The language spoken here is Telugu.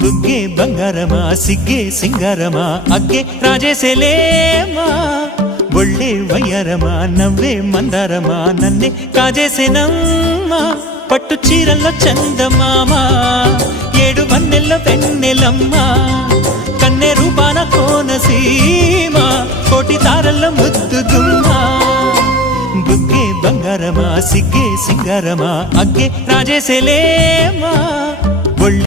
బుగ్గే బంగారమా సిగ్గే సింగారమా అగ్గే రాజేసేలేమా ఒళ్ళే వయ్యారమా నవ్వే మందారమా నన్నే కాజేసేనమ్మా పట్టు చీరల్లో చందమామా ఏడు వన్నెల్లో వెన్నెలమ్మా కన్నె రూపాన కోనసీమా కోటి తారల్లో ముద్దుగుమ్మా బుగ్గే బంగారమా సిగ్గే సింగారమా అగ్గే రాజేసేలేమా